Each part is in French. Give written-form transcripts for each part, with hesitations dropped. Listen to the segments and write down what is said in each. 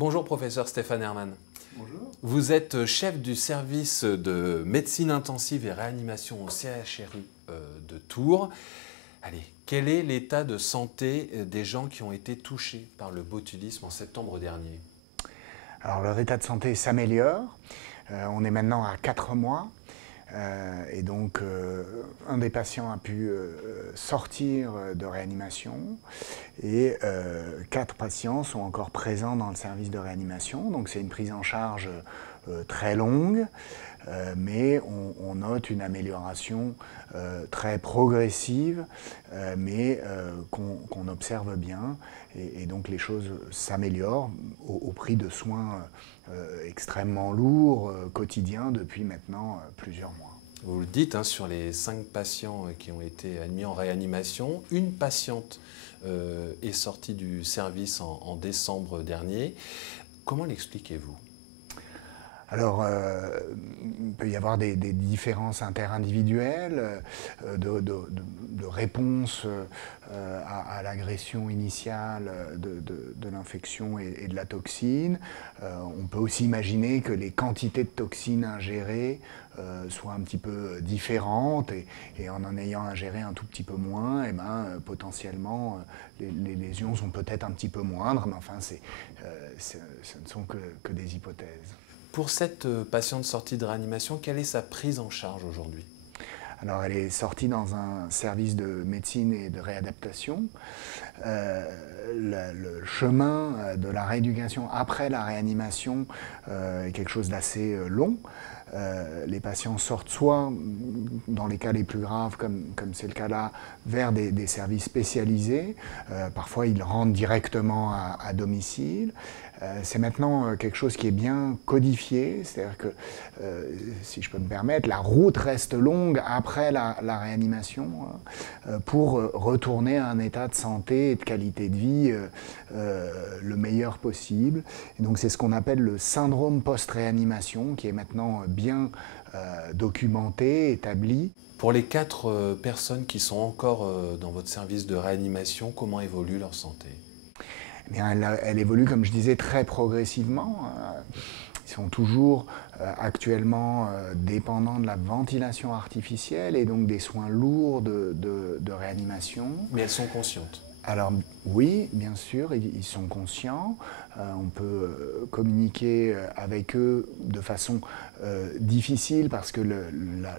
Bonjour professeur Stéphane Herman. Bonjour. Vous êtes chef du service de médecine intensive et réanimation au CHRU de Tours. Allez, quel est l'état de santé des gens qui ont été touchés par le botulisme en septembre dernier? Alors leur état de santé s'améliore. On est maintenant à 4 mois. Et donc, un des patients a pu sortir de réanimation et 4 patients sont encore présents dans le service de réanimation. Donc, c'est une prise en charge très longue, mais on note une amélioration très progressive, mais qu'on observe bien. Et donc, les choses s'améliorent au prix de soins extrêmement lourds, quotidiens, depuis maintenant plusieurs mois. Vous le dites, hein, sur les 5 patients qui ont été admis en réanimation, une patiente est sortie du service en décembre dernier. Comment l'expliquez-vous? Alors, il peut y avoir des différences interindividuelles, de réponse à l'agression initiale de l'infection et de la toxine. On peut aussi imaginer que les quantités de toxines ingérées soient un petit peu différentes et en ayant ingéré un tout petit peu moins, eh ben, potentiellement les lésions sont peut-être un petit peu moindres, mais enfin ce ne sont que des hypothèses. Pour cette patiente sortie de réanimation, quelle est sa prise en charge aujourd'hui? Alors, elle est sortie dans un service de médecine et de réadaptation. Le chemin de la rééducation après la réanimation est quelque chose d'assez long. Les patients sortent soit, dans les cas les plus graves, comme c'est le cas là, vers des services spécialisés. Parfois, ils rentrent directement à domicile. C'est maintenant quelque chose qui est bien codifié, c'est-à-dire que, si je peux me permettre, la route reste longue après la réanimation pour retourner à un état de santé et de qualité de vie le meilleur possible. Et donc c'est ce qu'on appelle le syndrome post-réanimation, qui est maintenant bien documenté, établi. Pour les 4 personnes qui sont encore dans votre service de réanimation, comment évolue leur santé? Eh bien, elle évolue, comme je disais, très progressivement. Ils sont toujours actuellement dépendants de la ventilation artificielle et donc des soins lourds de réanimation. Mais elles sont conscientes? Alors oui, bien sûr, ils sont conscients. On peut communiquer avec eux de façon difficile parce que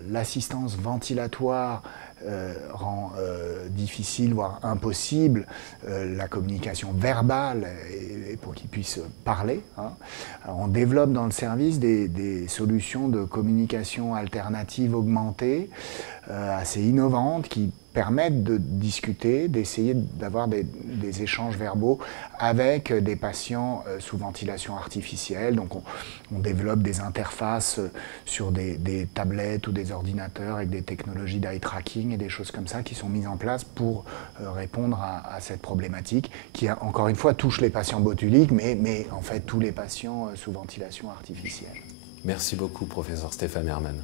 l'assistance ventilatoire rend difficile, voire impossible, la communication verbale et pour qu'ils puissent parler. Hein. Alors, on développe dans le service des solutions de communication alternative augmentée assez innovantes qui permettent de discuter, d'essayer d'avoir des échanges verbaux avec des patients sous ventilation artificielle. Donc on développe des interfaces sur des tablettes ou des ordinateurs avec des technologies d'eye tracking et des choses comme ça qui sont mises en place pour répondre à cette problématique qui, encore une fois, touche les patients botuliques, mais en fait tous les patients sous ventilation artificielle. Merci beaucoup, professeur Stéphane Herman.